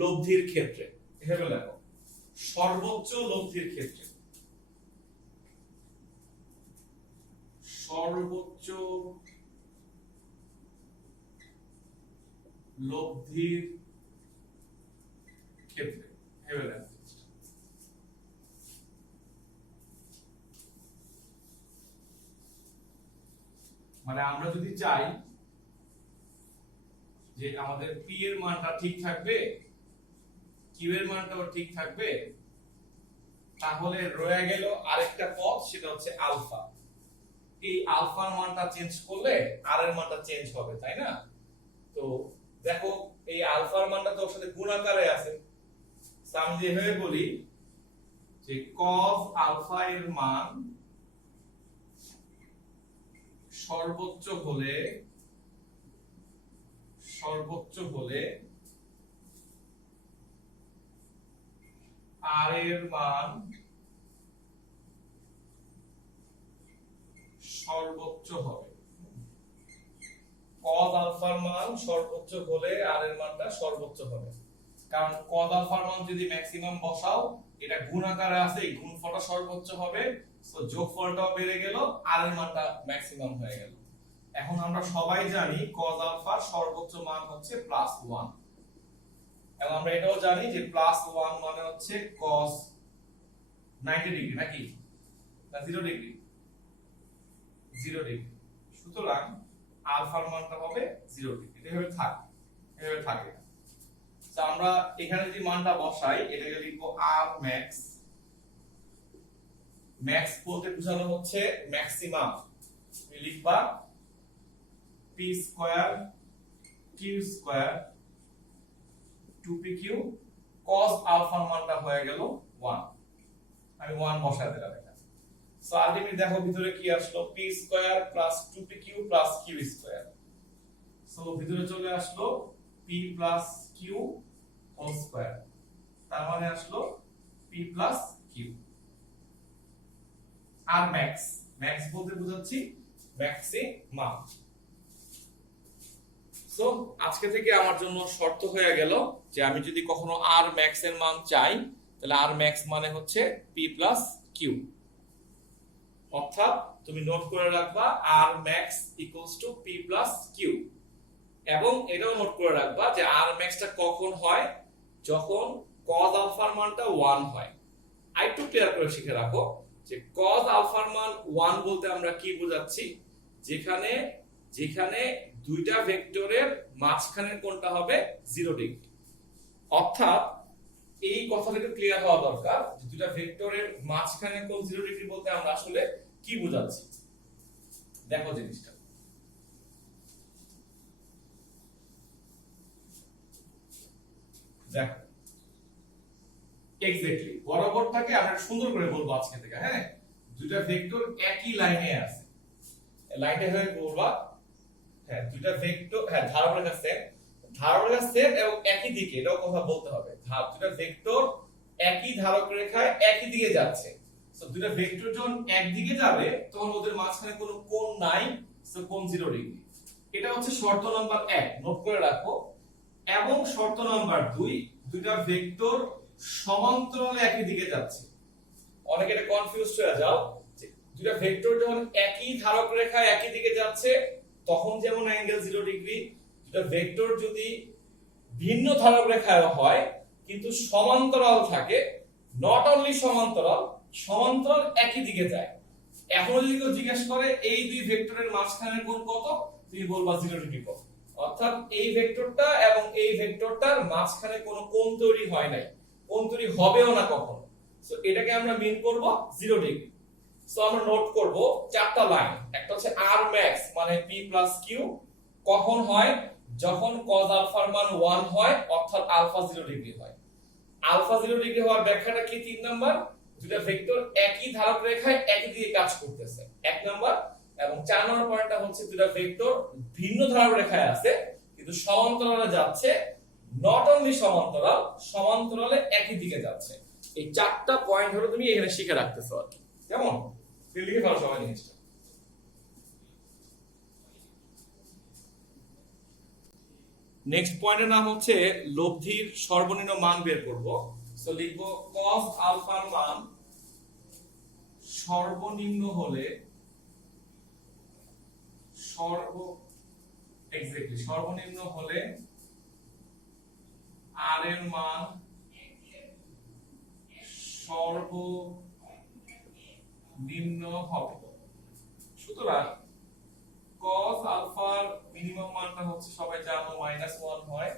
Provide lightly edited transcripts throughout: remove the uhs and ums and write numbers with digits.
লব্ধির ক্ষেত্রে, এভাবে লেখো, সর্বোচ্চ লব্ধির ক্ষেত্রে, সর্বোচ্চ লব্ধির ক্ষেত্রে, এভাবে লেখো। মানে আমরা যদি চাই যে আমাদের পি এর মানটা ঠিক থাকবে, কিউ এর মানটাও ঠিক থাকবে, তাহলে রয়ে গেল আরেকটা পদ, সেটা হচ্ছে আলফা। এই আলফার মানটা চেঞ্জ করলে আর এর মানটা চেঞ্জ হবে, তাই না? তো দেখো এই আলফার মানটা তো ওর সাথে গুণ আকারে আছে, আমি যেভাবে বলি যে cos আলফা এর মান সর্বোচ্চ হলে আর এর মান সর্বোচ্চ হবে। cos আলফার মান সর্বোচ্চ হলে আর এর মানটা সর্বোচ্চ হবে, কারণ cos আলফার মান যদি ম্যাক্সিমাম বসাও, এটা গুণ আকারে আছে, এই গুণফলটা সর্বোচ্চ হবে, সো যোগফলটাও বেড়ে গেল, আর এর মানটা ম্যাক্সিমাম হয়ে গেল। এখন আমরা সবাই জানি cos আলফার সর্বোচ্চ মান হচ্ছে +1, এবং আমরা এটাও জানি যে +1 মানে হচ্ছে cos 90 ডিগ্রি, নাকি না 0 ডিগ্রি? 0 ডিগ্রি। সুতরাং আলফার মানটা হবে 0 ডিগ্রি। এভাবে থাকে। তো আমরা এখানে যদি মানটা বসাই, এটাকে লিখবো r max। ম্যাক্স বলতে বোঝানো হচ্ছে ম্যাক্সিমাম। তুমি লিখবা p square q square 2pq, cos আলফার মানটা হয়ে গেল 1। আমি 1 বসায় দিলাম এখানে। সো আলটিমেট দেখো ভিতরে কি আসলো, p square plus 2pq plus q square. So ভিতরে চলে আসলো p plus q whole square, তার মানে আসলো p প্লাস q। আর ম্যাক্স, ম্যাক্স বলতে বোঝাচ্ছি ম্যাক্সিমাম। সো আজকে থেকে আমার জন্য শর্ত হয়ে গেল যে আমি যদি কখনো আর ম্যাক্স এর মান চাই, তাহলে আর ম্যাক্স মানে হচ্ছে p প্লাস q। অর্থাৎ তুমি নোট করে রাখবা আর max equals to p plus q, এবং এটাও নোট করে রাখবা যে আর ম্যাক্সটা কখন হয়, যখন cos আলফার মানটা 1 হয়। আরেকটু ক্লিয়ার করে শিখে রাখো যে cos আলফার মান 1 বলতে আমরা কি বোঝাচ্ছি, যেখানে দুইটা ভেক্টরের মাঝখানের কোণটা হবে 0 ডিগ্রি। অর্থাৎ এই কথাটা একটু ক্লিয়ার হওয়া দরকার যে দুইটা ভেক্টরের মাঝখানের কোণ 0 ডিগ্রি বলতে আমরা আসলে কি বোঝাচ্ছি। দেখো জিনিসটা, দেখো এক্স্যাক্টলি বরাবরটাকে আমরা সুন্দর করে বলবো আজকে থেকে। হ্যাঁ, দুইটা ভেক্টর একই লাইনে আছে, লাইনটা হয়ে বলবা, হ্যাঁ দুইটা ভেক্টর, হ্যাঁ ধারণা সেট এবং একই দিকে, এটাও কথা বলতে হবে। দুইটা ভেক্টর একই ধারক রেখায় একই দিকে যাচ্ছে, সো দুইটা ভেক্টর যখন একদিকে যাবে তখন ওদের মাঝখানে কোনো কোণ নাই, সো কোণ 0 ডিগ্রি। এটা হচ্ছে শর্ত নাম্বার 1, নোট করে রাখো। এবং শর্ত নাম্বার 2, দুইটা ভেক্টর সমান্তরালে একই দিকে যাচ্ছে। অনেকে এটা কনফিউজড হয়ে যাও যে দুইটা ভেক্টর যখন একই ধারক রেখায় একই দিকে যাচ্ছে তখন যেমন অ্যাঙ্গেল 0 ডিগ্রি, দুটো ভেক্টর যদি ভিন্ন ধারক রেখায় হয় কিন্তু সমান্তরাল থাকে, নট অনলি সমান্তরাল একই দিকে যায়। এখন যদি কেউ জিজ্ঞেস করে এই দুই ভেক্টরের মাঝখানের কোণ কত, তুমি বলবা 0 ডিগ্রি কোণ। অর্থাৎ এই ভেক্টরটা এবং এই ভেক্টরটার মাঝখানে কোনো কোণ তৈরি হয় নাই, কোণ তৈরি হবেও না কখনো। সো এটাকে আমরা মিন করব 0 ডিগ্রি। সো আমরা নোট করব চারটা লাইন। একটা হচ্ছে r max মানে p plus q কখন হয়, যখন cos আলফার মান 1 হয়, অর্থাৎ আলফা 0 ডিগ্রি হয়। আলফা 0 ডিগ্রি হওয়ার ব্যাখ্যাটা কি? 3 নাম্বার, দুটো ভেক্টর একই ধারক রেখায় একই দিকে কাজ করতেছে, 1 নাম্বার। এবং 4 নম্বর পয়েন্টটা হচ্ছে দুটো ভেক্টর ভিন্ন ধারক রেখায় আছে কিন্তু সমান্তরালে যাচ্ছে, নট অনলি সমান্তরালে একই দিকে যাচ্ছে। এই চারটা পয়েন্ট হলো তুমি এখানে শিখে রাখতেছো আর কি। কেমন? লিখে ফেলো সবাই জিনিসটা। নেক্সট পয়েন্টের নাম হচ্ছে লব্ধির সর্বনিম্ন মান বের করব। সো লিখব cos আলফার মান সর্বনিম্ন হলে সর্বনিম্ন হলে আর এর মান সর্বনিম্ন হবে। সুতরাং cos আলফার মিনিমাম মানটা হচ্ছে সবাই জানো -1 হয়।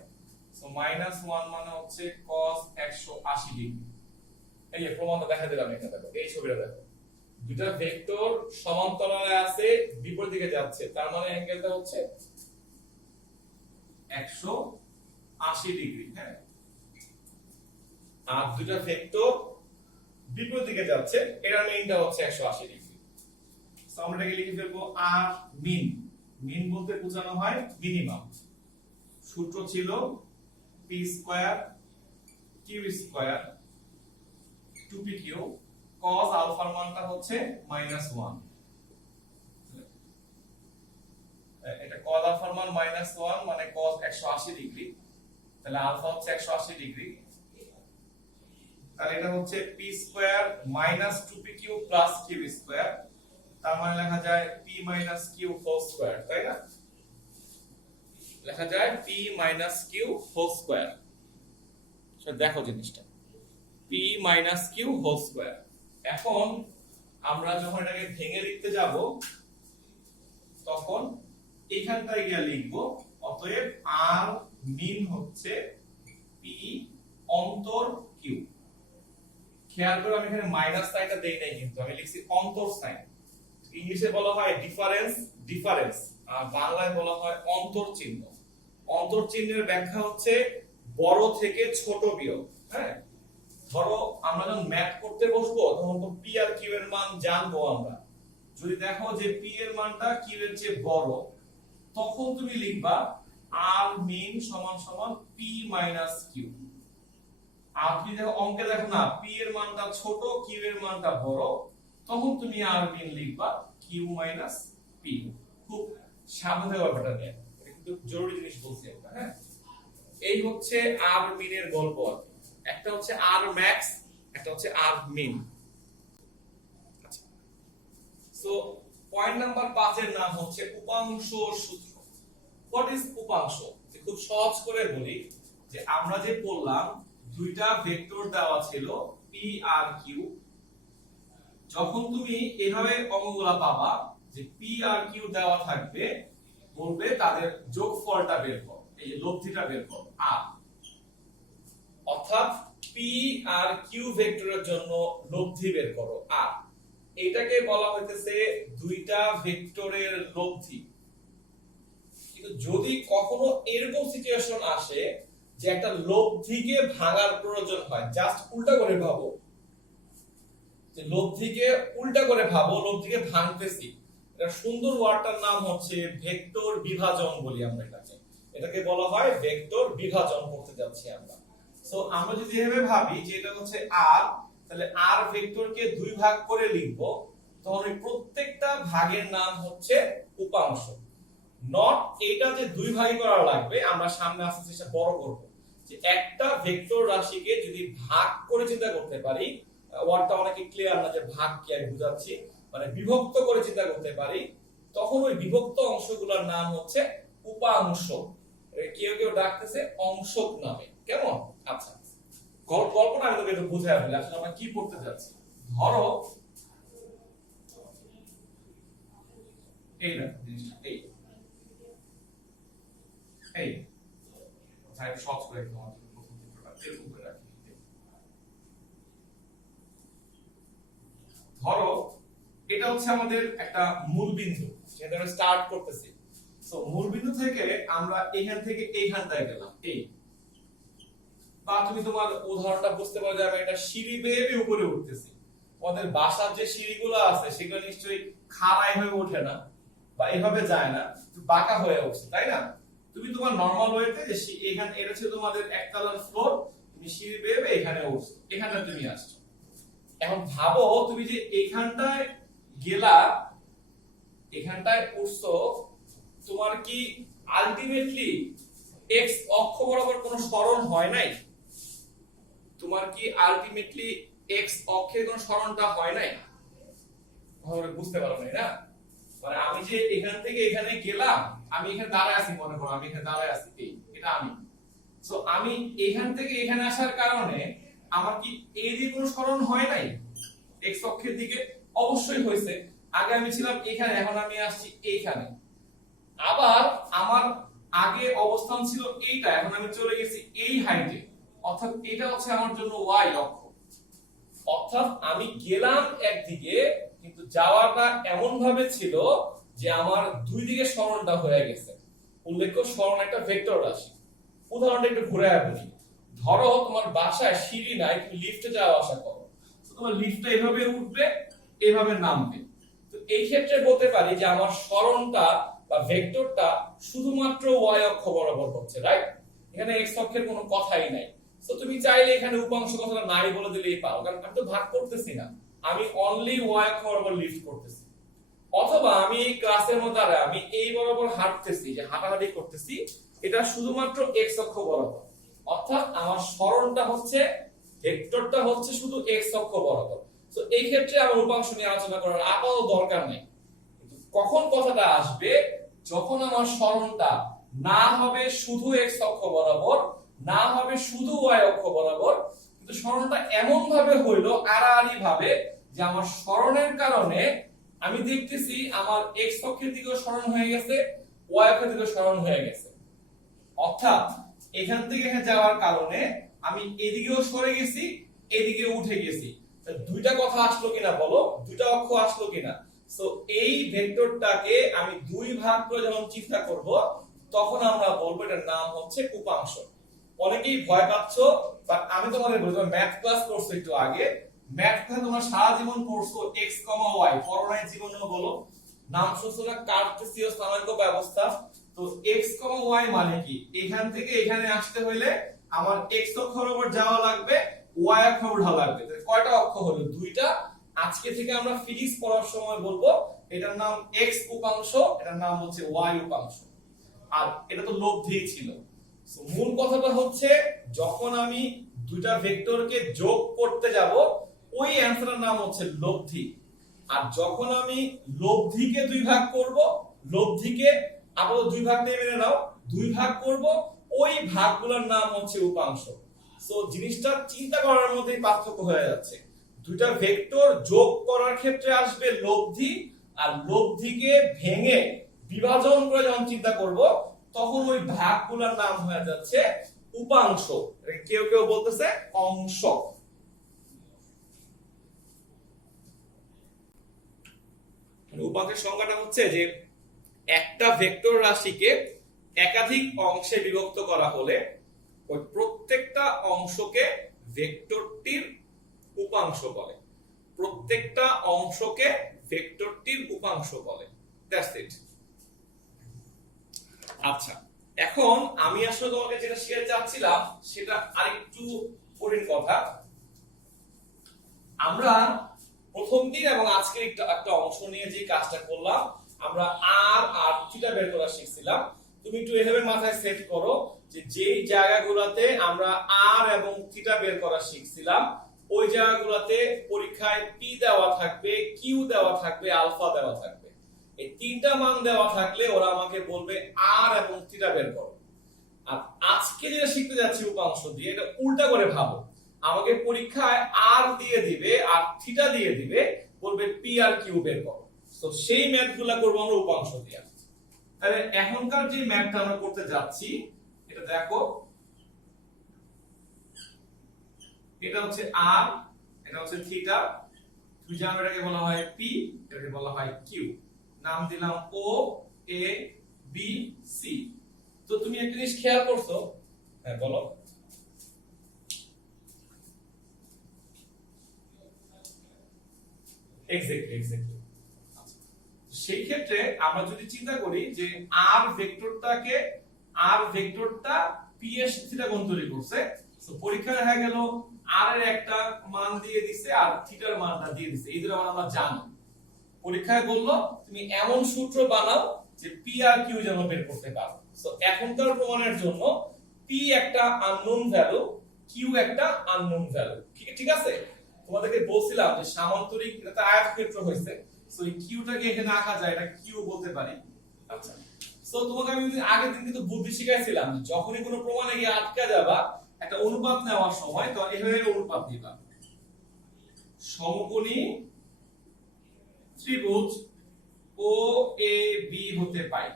সো -1 মানে হচ্ছে cos 180 ডিগ্রি। এই যে প্রমাণটা দেখা দিলাম এখানে, দেখো এই ছবিটা দেখো, দুটো ভেক্টর সমান্তরালে আছে, বিপরীত দিকে যাচ্ছে, তার মানে অ্যাঙ্গেলটা হচ্ছে 180 ডিগ্রি। হ্যাঁ, আর দুটো ভেক্টর বিপরীত দিকে যাচ্ছে, এর মিনটা হচ্ছে 180 ডিগ্রি। সো আমরা এটাকে লিখে ফেলবো আর মিন। মিন বলতে বোঝানো হয় মিনিমাম। সূত্র ছিল p square q square 2pq, cos আলফার মানটা হচ্ছে -1। এটা cos আলফার মান -1 মানে cos 180 ডিগ্রি, তাহলে আলফা হচ্ছে 180 ডিগ্রি, তাহলে এটা হচ্ছে p square -2pq q square, তার মানে লেখা যায় p q হোল স্কয়ার, তাই না? লেখা যায় p q হোল স্কয়ার। সেটা দেখো জিনিসটা, p q হোল স্কয়ার। এখন আমরা যখন এটাকে ভেঙে লিখতে যাব তখন এইখানটায় গিয়ে লিখব, অতএব r মিন হচ্ছে p অন্তর q। খেয়াল করে আমি এখানে মাইনাস সাইনটা দেই নাই, কিন্তু আমি লিখছি অন্তর সাইন। ইংলিশে বলা হয় ডিফারেন্স, আর বাংলায় বলা হয় অন্তর চিহ্ন। অন্তর চিহ্নের ব্যাখ্যা হচ্ছে বড় থেকে ছোট বিয়োগ। হ্যাঁ, ধরো আমরা যখন ম্যাথ করতে বসবো তখন তো p আর q এর মান জানবো আমরা। যদি দেখো যে p এর মানটা q এর চেয়ে বড়, তখন তুমি লিখবা r মিন সমান সমান p q। আর তুমি দেখো অঙ্কে দেখো না, p এর মানটা ছোট, q এর মানটা বড়, তখন তুমি r মিন লিখবা q p। খুব সাবধানে ব্যাপারটা নিয়ে, এটা কিন্তু জরুরি জিনিস বলছি আমরা। হ্যাঁ, এই হচ্ছে r মিনের গল্প। একটা হচ্ছে r ম্যাক্স, একটা হচ্ছে r মিন। আচ্ছা, সো পয়েন্ট নাম্বার 5 এর নাম হচ্ছে উপাংশ সূত্র। হোয়াট ইজ উপাংশ? খুব সহজ করে বলি যে আমরা যে পড়লাম দুইটা ভেক্টর দেওয়া ছিল p আর q, যখন তুমি এভাবে অঙ্কগুলা পাবা যে p আর q দেওয়া থাকবে, বলবে তাদের যোগফলটা বের করো, এই যে লব্ধিটা বের করো r। অর্থাৎ p আর q ভেক্টরের জন্য লব্ধি বের করো r। এটাকে বলা হইতেছে দুইটা ভেক্টরের লব্ধি। কিন্তু যদি কখনো এরকম সিচুয়েশন আসে যে একটা লব্ধিকে ভাঙার প্রয়োজন হয়, জাস্ট উল্টা করে ভাবো, যে লব্ধিকে উল্টা করে ভাবো, লব্ধিকে ভাঙতেছি, এটা সুন্দর ওয়ার্ডটার নাম হচ্ছে ভেক্টর বিভাজন বলি আমরা এটাকে। এটাকে বলা হয় ভেক্টর বিভাজন করতে যাচ্ছি আমরা। সো আমরা যদি এভাবে ভাবি যে এটা হচ্ছে r, তাহলে r ভেক্টরকে দুই ভাগ করে লিখব, তখন এই প্রত্যেকটা ভাগের নাম হচ্ছে উপাংশ। নট এটা যে দুই ভাগ করা লাগবে, আমরা সামনে আস্তে আস্তে বড় করব, যে একটা ভেক্টর রাশিকে যদি ভাগ করে চিন্তা করতে পারি, ওয়ার্ডটা অনেকে ক্লিয়ার না যে ভাগ কি আমি বুঝাচ্ছি, মানে বিভক্ত করে চিন্তা করতে পারি, তখন ওই বিভক্ত অংশগুলোর নাম হচ্ছে উপাংশ। কেউ কেউ ডাকতেছে অংশক নামে, কেমন? আচ্ছা, কল্পনা আমি তোকে একটু বুঝাই বলি আসলে আমরা কি পড়তে যাচ্ছি। ধরো এই না জিনিসটা, এই সাইড শর্টস করে তোমার জন্য প্রথম চিত্রটা এরকম করে রাখি। ধরো এটা হচ্ছে আমাদের একটা মূল বিন্দু, যেটা আমরা স্টার্ট করতেছি। সো মূল বিন্দু থেকে আমরা এখান থেকে এইখানটায় গেলাম, এই, বা তুমি তোমার উদাহরণটা বুঝতে পারো যে আমি একটা সিঁড়ি বেয়ে উপরে উঠতেছি। আমাদের বাসার যে সিঁড়িগুলো আছে সেগুলো নিশ্চয়ই খাড়াই হয়ে ওঠে না বা এভাবে যায় না, বাঁকা হয়ে উঠছে, তাই না? তুমি তোমার নরমাল ওয়েতে যে এখানে এটা ছিল তোমাদের একতলার ফ্লোর, তুমি সিঁড়ি বেয়ে এখানে উঠছো, এখানে তুমি আসছো। এখন ভাবো তুমি যে এইখানটায় গেলা, এখানটায় উঠছো, তোমার কি আলটিমেটলি এক্স অক্ষ বরাবর কোনো সরণ হয় নাই? তোমার কি আলটিমেটলি এক্স অক্ষের কোনো সরণটা হয় নাই? তাহলে বুঝতে পারো না? মানে আমি যে এখান থেকে এখানে গেলাম, আমি এখানে দাঁড়ায় আছি, মনে করো আমি এখানে দাঁড়ায় আছি, এটা আমি। সো আমি এখান থেকে এখানে আসার কারণে আমার কি এই দিকে কোনো সরণ হয় নাই এক্স অক্ষের দিকে? অবশ্যই হয়েছে। আগে আমি ছিলাম এখানে, এখন আমি আসছি এইখানে। আবার আমার আগে অবস্থান ছিল এইটা, এখন আমি চলে গেছি এই হাইটে, অর্থাৎ এটা হচ্ছে আমার জন্য ওয়াই অক্ষ। অর্থাৎ আমি গেলাম একদিকে, কিন্তু যাওয়াটা এমন ভাবে ছিল যে আমার দুই দিকে সরণটা হয়ে গেছে। উল্লেখ্য সরণ একটা ভেক্টর রাশি। উদাহরণটা একটু ঘুরে বলি। ধরো তোমার বাসায় সিঁড়ি নাই, তুমি লিফটে যাওয়া আসা করো, তো তোমার লিফটটা এভাবে উঠবে, এভাবে নামবে। তো এই ক্ষেত্রে বলতে পারি যে আমার সরণটা বা ভেক্টরটা শুধুমাত্র ওয়াই অক্ষ বরাবর হচ্ছে, রাইট? এখানে এক্স অক্ষের কোনো কথাই নাই। তো তুমি চাইলে এখানে উপাংশ কথাটা নাই বলে দিলেই পারো, কারণ আমি তো ভাগ করতেছি না, আমি অনলি ওয়াই অক্ষ বরাবর লিফট করতেছি। অথবা আমি এই ক্লাসের মধ্যে আমি এই বরাবর হাঁটতেছি, যে হাঁটাহাঁটি করতেছি, এটা শুধুমাত্র এক্স অক্ষ বরাবর। অর্থাৎ আমার সরণটা হচ্ছে, ভেক্টরটা হচ্ছে শুধু এক্স অক্ষ বরাবর। তো এই ক্ষেত্রে আমার উপাংশ নিয়ে আলোচনা করার আপাতত দরকার নেই। কিন্তু কখন কথাটা আসবে? যখন আমার সরণটা না হবে শুধু এক্স অক্ষ বরাবর, না হবে শুধু ওয়াই অক্ষ বরাবর, কিন্তু সরণটা এমন ভাবে হইলো আড়াআড়ি ভাবে যে আমার সরণের কারণে আমি দেখতেছি আমার এক্স অক্ষের দিকেও সরণ হয়ে গেছে, ওয়াই অক্ষের দিকেও সরণ হয়ে গেছে। অর্থাৎ এখান থেকে এখানে যাওয়ার কারণে আমি এদিকেও সরে গেছি, এদিকে উঠে গেছি। দুইটা কথা আসলো কিনা বলো? দুইটা অক্ষ আসলো কিনা? সো এই ভেক্টরটাকে আমি দুই ভাগ করে যখন চিন্তা করব, তখন আমরা বলবো এটার নাম হচ্ছে উপাংশ। অনেকেই ভয় পাচ্ছো, বাট আমি তোমাদের বলবো, ম্যাথ ক্লাস করছো একটু আগে, ম্যাথ ক্লাসে তোমরা সারা জীবন পড়ছো x, y, করোনায় জীবনেও বলো, নাম শুনছো না কার্টেসীয় স্থানাঙ্ক ব্যবস্থা। তো x, y মানে কি? এখান থেকে এখানে আসতে হইলে আমার x অক্ষ বরাবর যাওয়া লাগবে, y অক্ষ বরাবর যাওয়া লাগবে। তাহলে কয়টা অক্ষ হলো? দুইটা। আজকে থেকে আমরা ফিজিক্স পড়ার সময় বলবো এটার নাম x উপাংশ, এটার নাম হচ্ছে y উপাংশ। আর এটা তো লব্ধি ছিল। মূল কথাটা হচ্ছে, যখন আমি দুইটা ভেক্টরকে যোগ করতে যাব, ওই অ্যানসারের নাম হচ্ছে লব্ধি। আর যখন আমি লব্ধিকে দুই ভাগ করব, লব্ধিকে আপাতত দুই ভাগ দিয়ে মেনে নাও, দুই ভাগ করব, ওই ভাগগুলোর নাম হচ্ছে উপাংশ। সো জিনিসটা চিন্তা করার মধ্যেই পার্থক্য হয়ে যাচ্ছে। দুইটা ভেক্টর যোগ করার ক্ষেত্রে আসবে লব্ধি, আর লব্ধিকে ভেঙে বিভাজন করে যখন চিন্তা করব, তখন ওই ভাগগুলোর নাম হয়ে যাচ্ছে উপাংশ। কেউ কেউ বলতেছে অংশ। উপাংশের সংজ্ঞাটা হচ্ছে যে একটা ভেক্টর রাশিকে একাধিক অংশে বিভক্ত করা হলে ওই প্রত্যেকটা অংশকে ভেক্টরটির উপাংশ বলে। প্রত্যেকটা অংশকে ভেক্টরটির উপাংশ বলে। That's it. আচ্ছা, এখন আমি আসলে তোমাকে যেটা শেয়ার চাচ্ছিলাম সেটা আরেকটু কঠিন কথা। আমরা প্রথম দিন এবং আজকে একটা অংশ নিয়ে যে কাজটা করলাম, আমরা আর আর থিটা বের করা শিখছিলাম। তুমি একটু এভাবে মাথায় সেট করো যে যেই জায়গাগুলোতে আমরা আর এবং থিটা বের করা শিখছিলাম, ওই জায়গাগুলোতে পরীক্ষায় পি দেওয়া থাকবে, কিউ দেওয়া থাকবে, আলফা দেওয়া থাকবে। এই তিনটা মান দেওয়া থাকলে ওরা আমাকে বলবে আর এবং থিটা বের করো। আর আজকে যেটা শিখতে যাচ্ছি উপাংশ দিয়ে, এটা উল্টা করে ভাবো। আমাকে পরীক্ষায় আর দিয়ে দিবে আর থিটা দিয়ে দিবে, বলবে পি আর কিউ বের করো। তো সেই ম্যাথগুলো করব আমরা উপাংশ দিয়ে। তাহলে এখনকার যে ম্যাথটা আমরা করতে যাচ্ছি, এটা দেখো, এটা হচ্ছে আর, এটা হচ্ছে থিটা, তুই জানো এটাকে বলা হয় পি, এটাকে বলা হয় কিউ। নাম দিলাম ও, এ, বি, সি। তো তুমি একটা জিনিস খেয়াল করছো? হ্যাঁ বলো। এক্স্যাক্টলি। সেই ক্ষেত্রে আমরা যদি চিন্তা করি যে আর ভেক্টরটা পি এর থিটা কোণ তৈরি করছে, তো পরীক্ষায় দেখা গেল আর এর একটা মান দিয়ে দিছে আর থিটার মানটা দিয়ে দিছে। এই দুটো মান আমরা জানি। পরীক্ষায় বললো তুমি এমন সূত্র বানাও যে পি আর কিউ যেন বের করতে পারো। সো এখনকার প্রমাণের জন্য পি একটা আননোন ভ্যালু, কিউ একটা আননোন ভ্যালু, ঠিক আছে। তোমাদেরকে বলছিলাম যে সামান্তরিক এটা আয়তক্ষেত্র হইছে, সো এই কিউটাকে এখানে আঁকা যায়, এটা কিউ বলতে পারি। আচ্ছা, সো তোমাকে আমি আগের দিন কিন্তু বুদ্ধি শিখাইছিলাম যে যখনই কোনো প্রমাণে গিয়ে আটকা যাবা একটা অনুপাত নেওয়ার সময় তো এভাবে অনুপাত দিবা। সমকোণী ত্রিভুজ ও এ বি হতে পাই,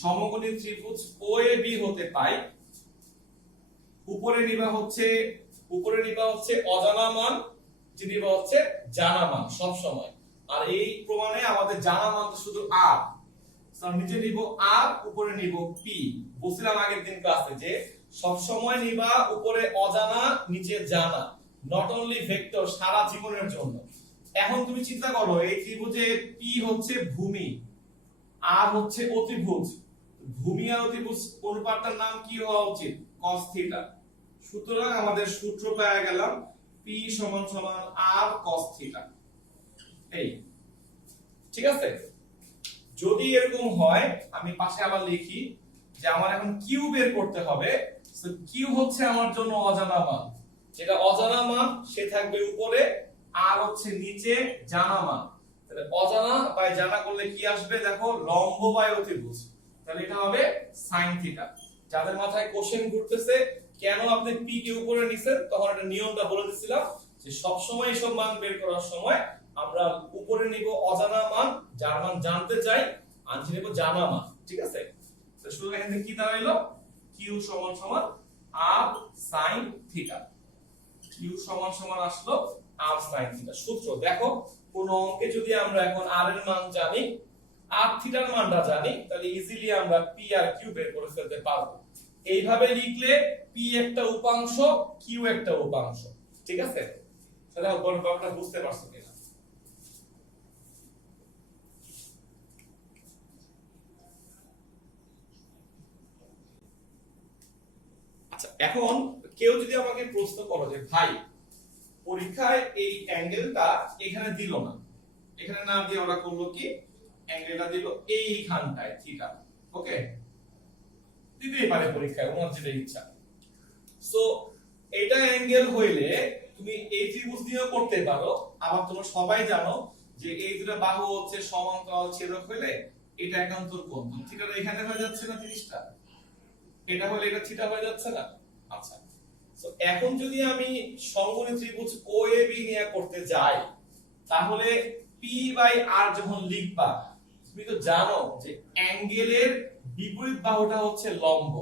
সমকোণী ত্রিভুজ ও এ বি হতে পাই, উপরে নিবা হচ্ছে অজানা মান, যে নিবা হচ্ছে জানা মান সব সময়। আর এই প্রমাণে আমাদের জানা মান তো শুধু আর, নিচে নিব আর, উপরে নিব পি। বলছিলাম আগের দিন ক্লাসে যে সব সময় নিবা উপরে অজানা নিচে জানা, নট অনলি ভেক্টর, সারা জীবনের জন্য। এখন তুমি চিন্তা করো এই ত্রিভুজে পি হচ্ছে ভূমি, আর হচ্ছে অতিভুজ, ভূমি আর অতিভুজ অনুপাতটার নাম কি হওয়া উচিত? cos theta. সুতরাং আমাদের সূত্র পেয়ে গেলাম p সমান সমান r cos থিটা। এই ঠিক আছে। যদি এরকম হয় আমি পাশে আবার লিখি যে আমার এখন কিউ বের করতে হবে। সো কিউ হচ্ছে আমার জন্য অজানা মান, যেটা অজানা মান সে থাকবে উপরে, আর হচ্ছে নিচে জানা মান। তাহলে অজানা বাই জানা করলে কি আসবে দেখো, লম্ব বাই অতিভুজ, তাহলে এটা হবে sin থিটা। যাদের মাথায় কোশ্চেন ঘুরতেছে কেন আপনি পি কে উপরে নিছেন, তখন একটা নিয়মটা বলে দিছিলাম যে সব সময় এসব মান বের করার সময় আমরা উপরে নিব অজানা মান, যার মান জানতে চাই, আর নিচে নিব জানা মান, ঠিক আছে। তো শুরু এখান থেকে কি দাঁড়াইলো, কিউ সমান সমান r sin থিটা, কিউ সমান সমান আসলো r sin থিটা। সূত্র দেখো, কোন অঙ্কে যদি আমরা এখন r এর মান জানি, r থিটার মানটা জানি, তাহলে ইজিলি আমরা p আর q বের করে ফেলতে পারবো। এইভাবে লিখলে p একটা উপাংশ, q একটা উপাংশ, ঠিক আছে। তাহলে ব্যাপারটা বুঝতে পারছো কিনা? আচ্ছা, এখন কেউ যদি আমাকে প্রশ্ন করো যে ভাই পরীক্ষায় এই অ্যাঙ্গেলটা এখানে দিল না, এখানে না দিয়ে ওরা করলো কি, অ্যাঙ্গেলটা দিল এইখানটায় থিটা, ওকে, দিতেই পারে পরীক্ষায় ওনার যেটা ইচ্ছা। সো এটা অ্যাঙ্গেল হইলে তুমি এই ত্রিভুজ দিয়েও করতে পারো। আবার তোমরা সবাই জানো যে এই দুটো বাহু হচ্ছে সমান্তরাল ছেদক হইলে এটা একান্তর কোণ, থিটাটা এখানে হয়ে যাচ্ছে না, জিনিসটা এটা হলে এটা থিটা হয়ে যাচ্ছে না। আচ্ছা, সো এখন যদি আমি সমকোণী ত্রিভুজ OAB নিয়ে করতে যাই, তাহলে P বাই R যখন লিখবা, তুমি তো জানো যে অ্যাঙ্গেলের বিপরীত বাহুটা হচ্ছে লম্ব।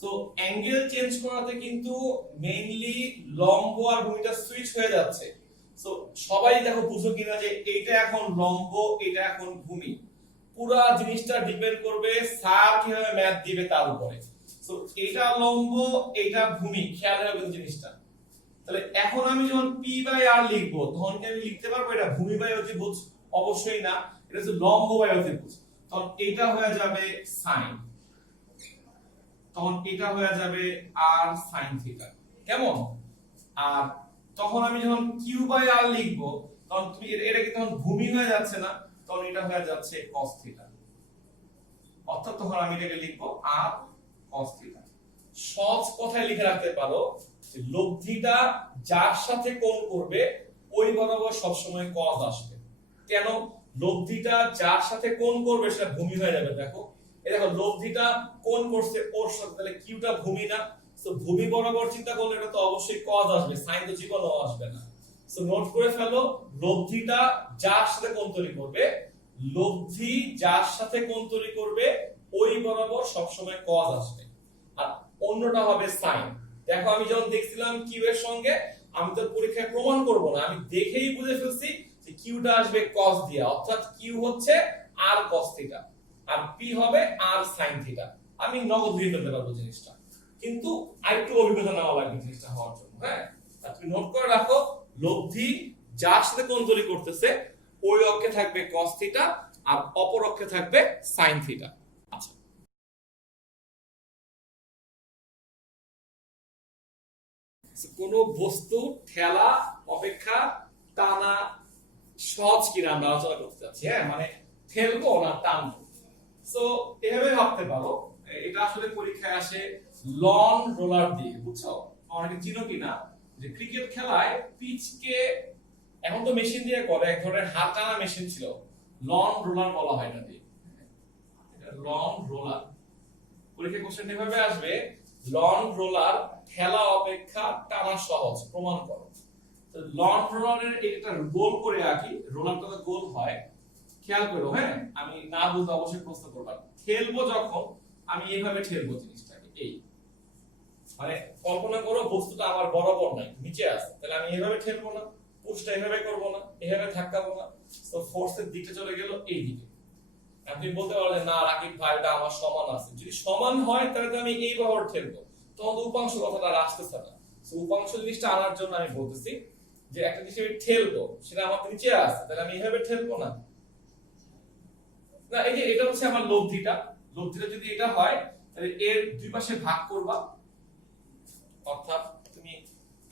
সো অ্যাঙ্গেল চেঞ্জ করাতে কিন্তু মেইনলি লম্ব আর ভূমিটা সুইচ হয়ে যাচ্ছে। সো সবাই দেখো বুঝো কিনা যে এইটা এখন লম্ব, এটা এখন ভূমি, পুরো জিনিসটা ডিপেন্ড করবে স্যার কিভাবে ম্যাথ দিবে তার উপরে। সো এটা লম্ব, এটা ভূমি, খেয়াল রাখবেন জিনিসটা। তাহলে এখন আমি যখন p বাই r লিখবো, তখন কি আমি লিখতে পারবো এটা ভূমি বাই অতিভুজ? অবশ্যই না, এটা হচ্ছে লম্ব বাই অতিভুজ। তখন এটা হয়ে যাবে sin, তখন এটা হয়ে যাবে r sin থিটা, কেমন? আর তখন আমি যখন q বাই r লিখবো, তখন তুমি এটা কি তখন ভূমি হয়ে যাচ্ছে না, তখন এটা হয়ে যাচ্ছে cos থিটা। অর্থাৎ তখন আমি এটাকে লিখবো r cos থিটা। সহজ কথায় লিখে রাখতে পারো যে লব্ধিটা যার সাথে কোণ করবে ওই বরাবর সব সময় cos আসবে। কেন? লব্ধিটা যার সাথে কোণ করবে সেটা ভূমি হয়ে যাবে। দেখো এই দেখো লব্ধিটা কোণ করছে ওর সাথে, তাহলে কিউটা ভূমি না, সো ভূমি বরাবর চিন্তা করলে এটা তো অবশ্যই cos আসবে, sin তো জীবনও আসবে না। সো নোট করে ফেলো, লব্ধিটা যার সাথে কোণ তৈরি করবে, লব্ধি যার সাথে কোণ তৈরি করবে ওই বরাবর সব সময় cos আসবে, আর অন্যটা হবে sin। দেখো আমি যখন দেখছিলাম কিউ এর সঙ্গে, আমি তো পরীক্ষায় প্রমাণ করব না, আমি দেখেই বুঝে ফেলছি যে কিউটা আসবে cos দিয়া, অর্থাৎ কিউ হচ্ছে r cos থিটা আর p হবে r sin থিটা। আমি নগদ দিয়ে ফেলতে পারবো জিনিসটা, কিন্তু আরেকটু অভিজ্ঞতা নেওয়া লাগবে জিনিসটা হওয়ার জন্য। হ্যাঁ, তুমি নোট করে রাখো, লব্ধি যার সাথে কোণ তৈরি করতেছে ওই অক্ষে থাকবে cos থিটা আর অপর অক্ষে থাকবে sin থিটা। আচ্ছা, কোন বস্তু ঠেলা অপেক্ষা টানা সহজ কিনা আমরা আলোচনা করতে চাচ্ছি। হ্যাঁ, মানে ঠেলবো না টানবো। সো এভাবে ভাবতে পারো, এটা আসলে পরীক্ষায় আসে লন রোলার দিয়ে, বুঝছো? অনেকে চিনো কিনা যে ক্রিকেট খেলায় পিচকে এখন তো মেশিন দিয়ে করে, এক ধরনের হাত টানা মেশিন ছিল, লন রোলার বলা হয় এটা দিয়ে। লন রোলার পরীক্ষায় কোশ্চেন এভাবে আসবে, লন রোলার ঠেলা অপেক্ষা টানা সহজ, প্রমাণ করো। তো লন রোলারের এটা গোল করে আঁকি, রোলারটা তো গোল হয়, খেয়াল করো। হ্যাঁ, আমি না বলতে অবশ্যই প্রশ্ন করবা। ঠেলবো যখন আমি এইভাবে ঠেলবো জিনিসটাকে, এই মানে কল্পনা করো বস্তুটা আমার বরাবর নাই, নিচে আছে, তাহলে আমি এইভাবে ঠেলবো না, পুশটা এইভাবে করব না, এইভাবে ধাক্কাবো না, তো ফোর্সের দিকটা চলে গেল এই দিকে। আপনি বলতে পারলেন না রাকিব ভাই এটা আমার সমান আছে, যদি সমান হয় তাহলে তো আমি এই বরাবর ঠেলবো, তখন উপাংশ কথাটা আর আসতেছে না। তো উপাংশ জিনিসটা আনার জন্য আমি বলতেছি যে একটা জিনিস আমি ঠেলবো, সেটা আমার নিচে আছে, তাহলে আমি এইভাবে ঠেলবো না। না, এই যে এটা হচ্ছে আমার লব্ধিটা, লব্ধিটা যদি এটা হয় তাহলে এর দুই পাশে ভাগ করবা, অর্থাৎ তুমি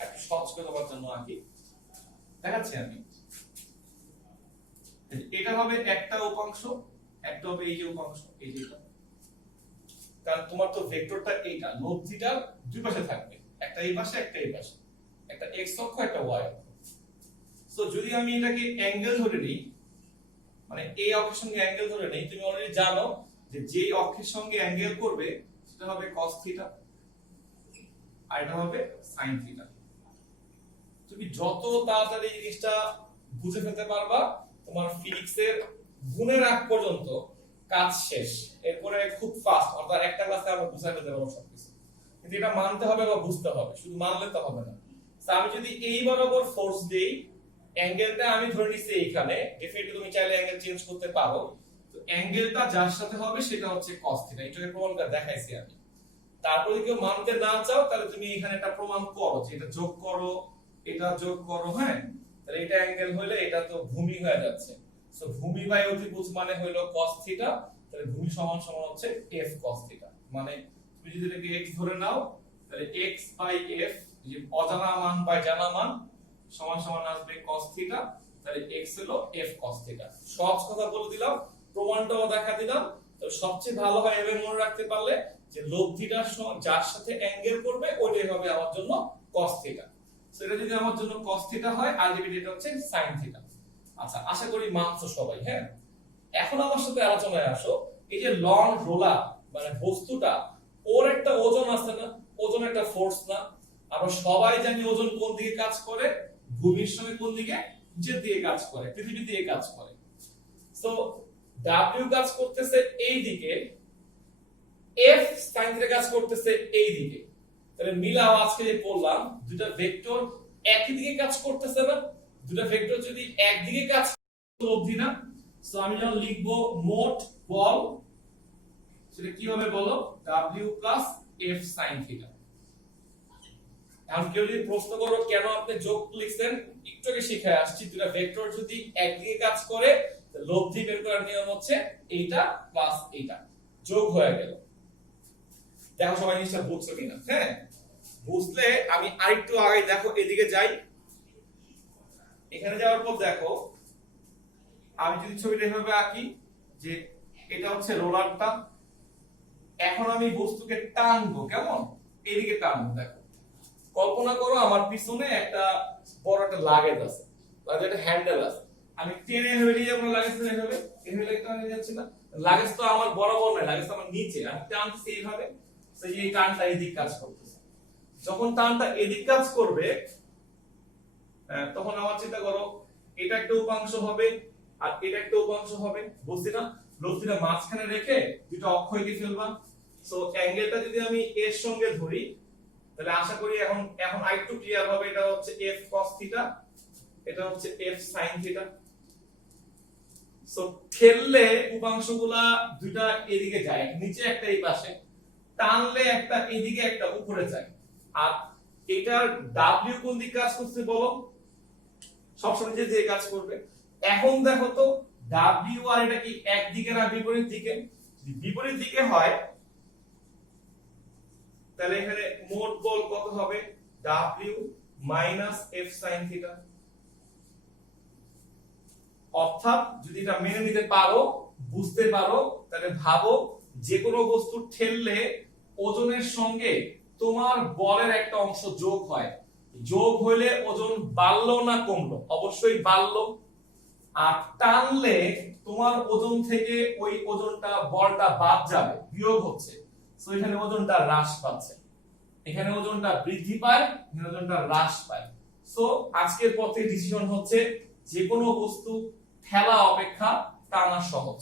একটু সহজ করে দেওয়ার জন্য আঁকি, দেখাচ্ছি আমি। এটা হবে একটা উপাংশ, একটা হবে এই যে উপাংশ, এই যে, কারণ তোমার তো ভেক্টরটা এইটা, লব্ধিটার দুই পাশে থাকবে, একটা এই পাশে একটা এই পাশে, একটা এক্স অক্ষ একটা ওয়াই অক্ষ। সো যদি আমি এটাকে অ্যাঙ্গেল ধরে নিই, মানে এই অক্ষের সঙ্গে অ্যাঙ্গেল ধরে নেই, তুমি অলরেডি জানো যে যেই অক্ষের সঙ্গে অ্যাঙ্গেল করবে সেটা হবে cos থিটা আর এটা হবে sin থিটা। তুমি যত তাড়াতাড়ি এই জিনিসটা বুঝে ফেলতে পারবা, তোমার ফিজিক্সের গুণের আগ পর্যন্ত কাজ শেষ। এরপরে খুব ফাস্ট, অর্থাৎ একটা ক্লাসে আমরা বুঝাই ফেলতে পারবো সবকিছু। কিন্তু এটা মানতে হবে বা বুঝতে হবে, শুধু মানলে তো হবে না। আমি যদি এই বরাবর ফোর্স দেই, অ্যাঙ্গেলটা আমি ধরে নিচ্ছি এইখানে, ডেফিনেটলি তুমি চাইলে অ্যাঙ্গেল চেঞ্জ করতে পারো, তো অ্যাঙ্গেলটা যার সাথে হবে সেটা হচ্ছে cos থিটা, এটাকে প্রমাণ করে দেখাইছি আমি। তারপরে কেউ মানতে না চাও তাহলে তুমি এখানে একটা প্রমাণ করো যে এটা যোগ করো, এটা যোগ করো। হ্যাঁ, তাহলে এটা অ্যাঙ্গেল হইলে এটা তো ভূমি হয়ে যাচ্ছে, সো ভূমি বাই অতিভুজ মানে হইলো cos থিটা, তাহলে ভূমি সমান সমান হচ্ছে f cos থিটা। মানে তুমি যদি এটাকে x ধরে নাও তাহলে x বাই f, যে অজানা মান বাই জানা মান, সমান সমান আসবে cos থিটা, তাহলে x হলো f cos থিটা। সহজ কথা বলে দিলাম, প্রমাণটাও দেখা দিলাম। তো সবচেয়ে ভালো হয় এভাবে মনে রাখতে পারলে যে লব্ধিটা যার সাথে অ্যাঙ্গেল করবে ওইটাই হবে আমার জন্য cos থিটা। সো এটা যদি আমার জন্য cos থিটা হয়, আলটিমেটলি এটা হচ্ছে sin থিটা। আচ্ছা, আশা করি মানছো সবাই। হ্যাঁ, এখন আমার সাথে আলোচনায় আসো, এই যে লন রোলার মানে বস্তুটা, ওর একটা ওজন আছে না, ওজন একটা ফোর্স না? আমরা সবাই জানি ওজন কোন দিকে কাজ করে, ভূমির সঙ্গে কোন দিকে, নিচের দিকে কাজ করে, পৃথিবীর দিকে কাজ করে। সো W কাজ করতেছে এই দিকে, F sin থিটা কাজ করতেছে এই দিকে। তাহলে মিলাও, আজকে যে বললাম দুটো ভেক্টর একই দিকে কাজ করতেছে না? দুটো ভেক্টর যদি একদিকে কাজ লব্ধি না? সো আমি যখন লিখবো মোট বল, সেটা কি হবে বলো? W plus F sin theta. এখন কেউ যদি প্রশ্ন করো কেন আপনি যোগ লিখছেন, একটু আগে শিখে আসছি, দুটো ভেক্টর যদি একদিকে কাজ করে লব্ধি বের করার নিয়ম হচ্ছে এইটা প্লাস এইটা, যোগ হয়ে গেল। দেখো সবাই জিনিসটা বুঝছো কিনা? হ্যাঁ, বুঝলে আমি আরেকটু আগে দেখো এদিকে যাই, এখানে যাওয়ার পর দেখো আমি যদি ছবিটা এভাবে আঁকি যে এটা হচ্ছে রোলারটা, এখন আমি বস্তুকে টানবো, কেমন এদিকে টানবো। দেখো কল্পনা করো আমার পিছনে একটা বড় একটা লাগেজ আছে, লাগেজ একটা হ্যান্ডেল আছে, আমি টেনে এভাবে নিয়ে যাবো, লাগেজ এভাবে এভাবে টানে যাচ্ছি না, লাগেজ তো আমার বরাবর নয়, লাগেজ তো আমার নিচে, আমি টানছি এইভাবে, সেই এই টানটা এদিক কাজ করতেছে। যখন টানটা এদিক কাজ করবে তখন আমার চিন্তা করো এটা একটা উপাংশ হবে আর এটা একটা উপাংশ হবে, বুঝছি না? লব্ধিটা মাঝখানে রেখে দুটো অক্ষ এঁকে ফেলবা। সো অ্যাঙ্গেলটা যদি আমি এর সঙ্গে ধরি তাহলে আশা করি এখন আরেকটু ক্লিয়ার হবে, এটা হচ্ছে f cos থিটা, এটা হচ্ছে f sin থিটা। সো ঠেললে উপাংশগুলা দুইটা এদিকে যায়, নিচে একটা এই পাশে, টানলে একটা এদিকে একটা উপরে যায়। আর এটার W কোন দিকে কাজ করছে বলো? সবসময় যে কাজ করবে। এখন দেখো তো W আর এটা কি একদিকে না বিপরীত দিকে? যদি বিপরীত দিকে হয় তাহলে এখানে মোট বল কত হবে? W minus F sin theta. অর্থাৎ যদি এটা মেনে নিতে পারো বুঝতে পারো তাহলে ভাবো যে কোনো বস্তু ঠেললে ওজনের সঙ্গে তোমার বলের একটা অংশ যোগ হয়, যোগ হইলে ওজন বাড়লো না কমলো? অবশ্যই বাড়লো। আর টানলে তোমার ওজন থেকে ওই ওজনটা বলটা বাদ যাবে, বিয়োগ হচ্ছে, সো এখানে ওজনটা হ্রাস পাচ্ছে, এখানে ওজনটা বৃদ্ধি পায়, এখানে ওজনটা হ্রাস পায়। সো আজকের পর থেকে ডিসিশন হচ্ছে যে কোনো বস্তু ঠেলা অপেক্ষা টানা সহজ।